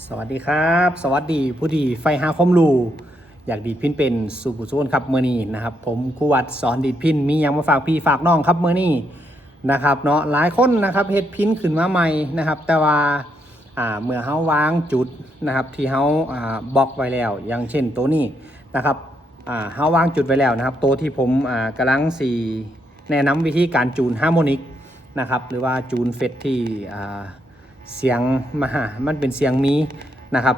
สวัสดีครับ สวัสดีผู้ที่ไฟหาคมรูอยากดีดพินเป็นสุบุโซนครับเมื่อนี้นะครับ ผมครูวัดสอนดีดพินมียังมาฝากพี่ฝากน้องครับเมื่อนี้นะครับเนาะหลายคนนะครับเฮ็ดพินขึ้นมาใหม่นะครับ แต่ว่าอ่าเมื่อเฮาวางจุดนะครับที่เฮาอ่าบล็อกไว้แล้ว อย่างเช่นตัวนี้นะครับอ่าเฮาวางจุดไว้แล้วนะครับ ตัวที่ผมอ่ากำลังสีแนะนำวิธีการจูนฮาร์โมนิกนะครับหรือว่าจูนเฟสที่อ่า เสียงมาหา มันเป็นเสียงมีนะครับ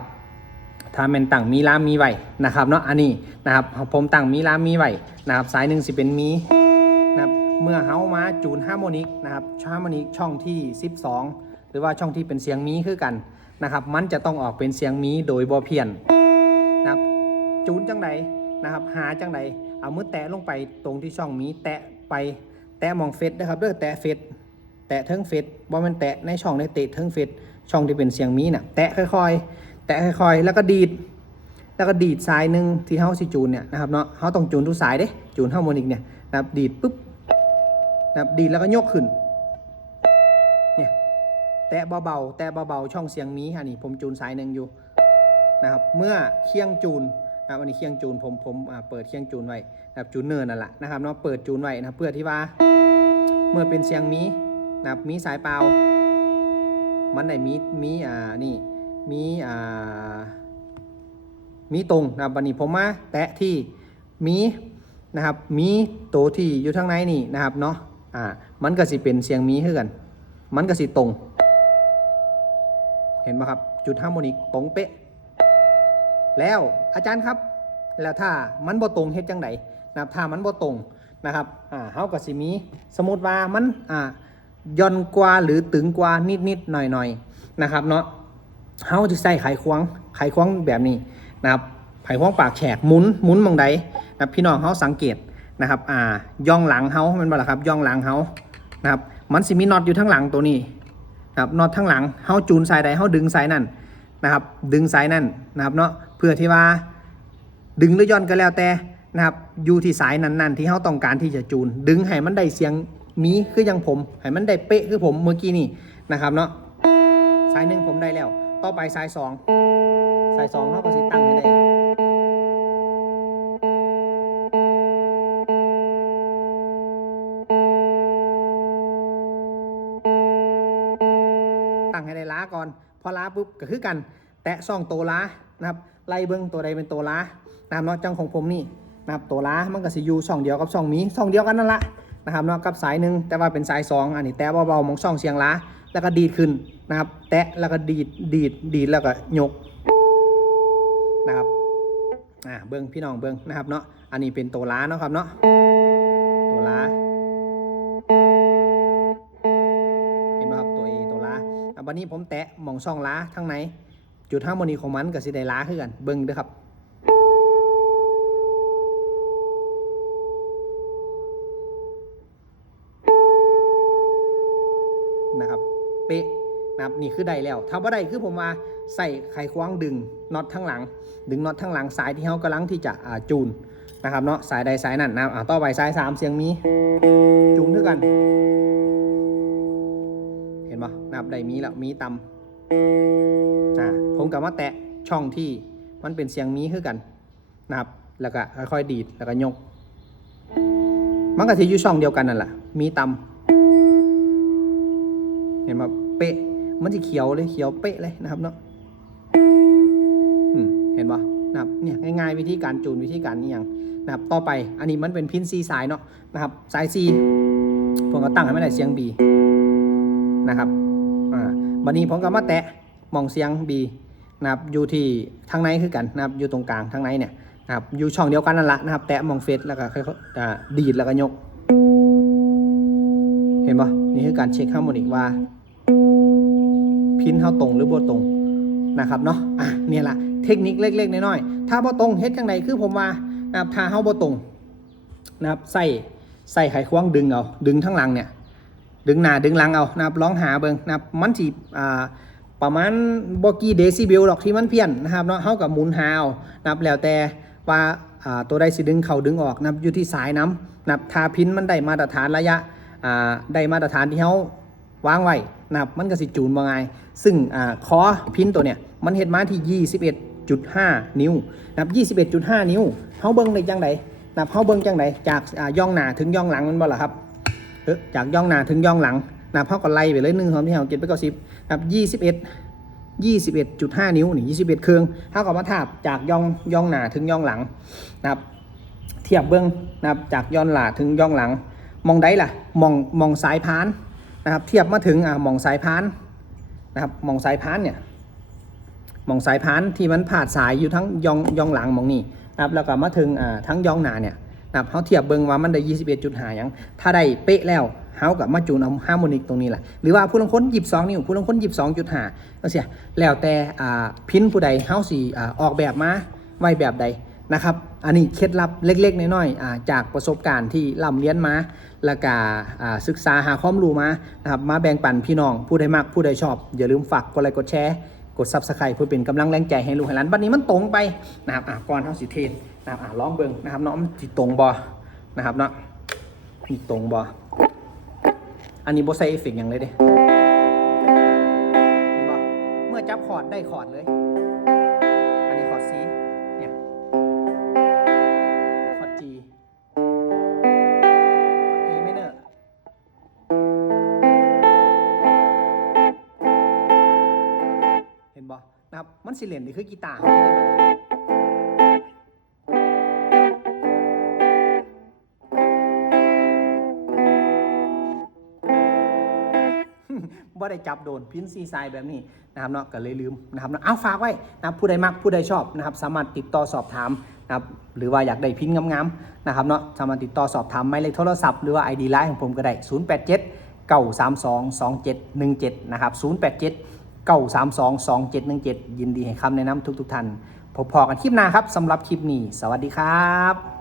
ถ้าเป็นตั้งมีลามีไว้นะครับเนาะ อันนี้นะครับผมตั้งมีลามีไว้นะครับ สายหนึ่งสิเป็นมีนะครับ เมื่อเฮามาจูนฮาร์โมนิกนะครับฮาร์โมนิกช่องที่ 12 หรือว่าช่องที่เป็นเสียงมีคือกันนะครับ มันจะต้องออกเป็นเสียงมีโดยบ่เพียนนะครับ จูนจังใดนะครับ หาจังใดเอามือแตะลงไปตรงที่ช่องมีแตะไปแตะมองเฟสนะครับเด้อแตะเฟสะเทิงเฟสว่ามันแตะในช่องในเตะเทิงเฟสช่องที่เป็นเสียงมีน่ะแตะค่อยๆ แตะค่อยๆ แล้วก็ดีด แล้วก็ดีดสายหนึ่งที่เฮาสิจูนเนี่ยนะครับเนาะเฮาต้องจูนทุกสายเด้จูนฮาร์โมนิกเนี่ยนะครับดีดปุ๊บนะครับดีดแล้วก็ยกขึ้นเนี่ยแตะเบาๆแตะเบาๆช่องเสียงมีอันนี้ผมจูนสายหนึ่งอยู่นะครับเมื่อเคียงจูนนะครับอันนี้เคียงจูนผมผมเปิดเคียงจูนไว้นะครับจูนเนินนั่นแหละนะครับเนาะเปิดจูนไว้นะเพื่อที่ว่า เมื่อเป็นเสียงมี นะครับมีสายเปล่า มันได้มีมีอ่านี่มีอ่ามีตรงนะครับวันนี้ผมมาแตะที่มีนะครับมีตัวที่อยู่ทางในนี่นะครับเนาะอ่ามันก็สิเป็นเสียงมีคือกัน มันก็สิตรง เห็นไหมครับจุดฮาร์โมนิกตรงเป๊ะ แล้วอาจารย์ครับ แล้วถ้ามันบ่ตรงเฮ็ดจังไดนะครับถ้ามันบ่ตรงนะครับอ่าเฮาก็สิมี สมมุติว่ามันอ่า ย่อนกว่าหรือตึงกว่านิดๆหน่อยๆนะครับเนาะเฮาจะใส่ไขควงไขควงแบบนี้นะครับไขควงปากแฉกหมุนหมุนมองใดนะครับพี่น้องเฮาสังเกตนะครับอ่าย่องหลังเฮามันบ่ล่ะครับย่องหลังเฮานะครับมันสิมีน็อตอยู่ทั้งหลังตัวนี้นะครับน็อตทั้งหลังเฮาจูนสายใดเฮาดึงสายนั่นนะครับ ดึงสายนั่นนะครับเนาะเพื่อที่ว่าดึงหรือย่อนก็แล้วแต่นะครับอยู่ที่สายนั้นๆ ที่เขาต้องการที่จะจูน ดึงให้มันได้เสียง มีคืออยังผมให้มันได้เป๊ะคือผมเมื่อกี้นี่นะครับเนาะสายหนึ่งผมได้แล้ว ต่อไปสายสองสายสองเขาก็สิตั้งให้ได้ตั้งให้ได้ล้าก่อนพอล้าปุ๊บก็คือกัน แตะซ่องตัวล้านะครับไล่เบิ้งตัวใดเป็นตัวล้าตามเนาะจังของผมนี่นะครับตัวล้ามันก็สิอยู่ช่องเดียวกับช่องมีช่องเดียวกันนั่นละ นะครับเนาะกับสายหนึ่งแต่ว่าเป็นสายสองอันนี้แตะเบาๆมองช่องเสียงล้า แล้วก็ดีดขึ้นนะครับ แตะแล้วก็ดีดดีดดีดแล้วก็ยกนะครับอ่าเบิ้งพี่น้องเบิ้งนะครับเนาะอันนี้เป็นตัวล้าเนาะครับเนาะตัวล้าเห็นไหมครับตัวเอตัวล้าอะวันนี้ผมแตะมองช่องล้าทั้งในจุดฮาโมนีของมันกับสิได้ล้าคือกันเบิ้งด้วยครับ เป๊ะนะครับนี่คือได้แล้วถ้าว่าได้คือผมมาใส่ไขควงดึงน็อตทั้งหลัง ดึงน็อตทั้งหลังสายที่เขากำลังที่จะจูนนะครับเนาะสายใดสายนั้นนะครับต่อไปสายสามเสียงมีจูนด้วยกัน เห็นปะนับได้มีแล้วมีต่ำอ่าผมกับมาแตะช่องที่มันเป็นเสียงมีคือกันนะครับแล้วก็ค่อยๆดีดแล้วก็ยก มันก็จะอยู่ช่องเดียวกันนั่นแหละมีต่ำ เห็นปะเป๊ะ มันจะเขียวเลยเขียวเป๊ะเลยนะครับเนาะอืมเห็นปะนะครับเนี่ยง่ายๆวิธีการจูนวิธีการนี้ยังนะครับต่อไปอันนี้มันเป็นพินซีสายเนาะนะครับสายซีผมก็ตั้งให้มันได้เสียงบีนะครับอ่าบันนี้ผมก็มาแตะมองเสียง B นะครับอยู่ที่ทางในคือกันนะครับอยู่ตรงกลางทางในเนี่ยนะครับอยู่ช่องเดียวกันนั่นแหละนะครับ แตะมองเฟสแล้วก็ค่อยๆดีดแล้วก็ยก เห็นปะ นี่คือการเช็คฮาร์โมนิกว่า พินเท่าตรงหรือบ่ตรงนะครับเนาะอะเนี่ยละเทคนิคเล็กๆน้อยๆถ้าบ่ตรงเฮ็ดจังไดคือผมว่านะครับถ้าเฮาบ่ตรงนะครับใส่ใส่ไขควงดึงเอาดึงทั้งหลังเนี่ยดึงหน้าดึงหลังเอานะครับลองหาเบิ่งนะครับมันสิอ่าประมาณบกี่เดซิเบลหรอกที่มันเพี้ยนนะครับเนาะเฮากับหมุนหาเอานะครับแล้วแต่ว่าอ่าตัวใดสิดึงเข้าดึงออกนะครับอยู่ที่สายน้ำนะครับถ้าพินมันได้มาตรฐานระยะ อ่าได้มาตรฐานที่เฮาวางไว้นะครับมันก็สิจูนบ่ง่ายซึ่งอ่าคอพินตัวเนี่ยมันเห็ดมาที่ 21.5 นิ้วนะครับ21.5 นิ้วเฮาเบิ่งได้จังไดนะครับเฮาเบิ่งจังไดจากอ่าย่องหน้าถึงย่องหลังมันบ่ล่ะครับเออจากย่องหน้าถึงย่องหลังนะครับเฮาก็ไล่ไปเลย1 2 3 4 5 6 7 8 9 10นะครับ21 21.5 นิ้วนี่21 เครื่องเท่ากับมาทาบจากย่องย่องหน้าถึงย่องหลังนะครับ เทียบเบื้องนะครับจากย่อนหลาถึงย่องหลัง มองได้ล่ะมองมองสายพานนะครับ เทียบมาถึงอ่ามองสายพานนะครับมองสายพานเนี่ยมองสายพานที่มันผ่าสายอยู่ทั้งยองยองหลังมองนี่นะครับแล้วก็มาถึงอ่าทั้งยองหนาเนี่ยนะครับเขาเทียบเบิ้งว่ามันได้21.5หยังถ้าได้เป๊ะแล้วเฮากับมาจูนเอาฮาร์โมนิกตรงนี้แหละหรือว่าผู้ลงคน22นิ้วผู้ลงคน22.5ก็เสียแล้วแต่อ่าพินผู้ใดเฮาสิอ่าออกแบบมาไว้แบบใด นะครับ อันนี้เคล็ดลับเล็กๆ น้อยๆจากประสบการณ์ที่ร่ำเรียนมาแล้วก็อ่าศึกษาหาความรู้มานะครับมาแบ่งปันพี่น้องผู้ใดมักผู้ใดชอบ อย่าลืมฝากกดไลค์กดแชร์กด subscribe เพื่อเป็นกำลังแรงใจให้ลูกให้หลานบัดนนี้มันตรงไปนะครับอะก่อนเฮาสิเทศนะครับอะลองเบิ่งนะครับเนาะมันสิตรงบ่นะครับเนาะมีตรงบ่อันนี้บ่ใส่เอฟเฟกต์หยังเลยเด้เมื่อจับคอร์ดได้คอร์ดเลย อันนี้คอร์ดซี เอร์ด G คอร์เห็นบ่นะครับ มันสิเลนนี่คือกีตาร์เขาเลยบัดนี้บ่ได้จับโดนพินซีไซแบบนี้นะครับเนาะก็เลยลืมนะครับเนาะเอาฝากไว้นะผู้ใดมักผู้ใดชอบนะครับ สามารถติดต่อสอบถาม นะครับหรือว่าอยากได้พินงามๆนะครับเนาะสามารถติดต่อสอบถามหมายเลขโทรศัพท์หรือว่า ID ไลน์ของผมก็ได้ 087 932 2717 นะครับ 087 932 2717 ยินดีให้คำแนะนำทุกๆท่านพบพอกันคลิปหน้าครับสำหรับคลิปนี้ สวัสดีครับ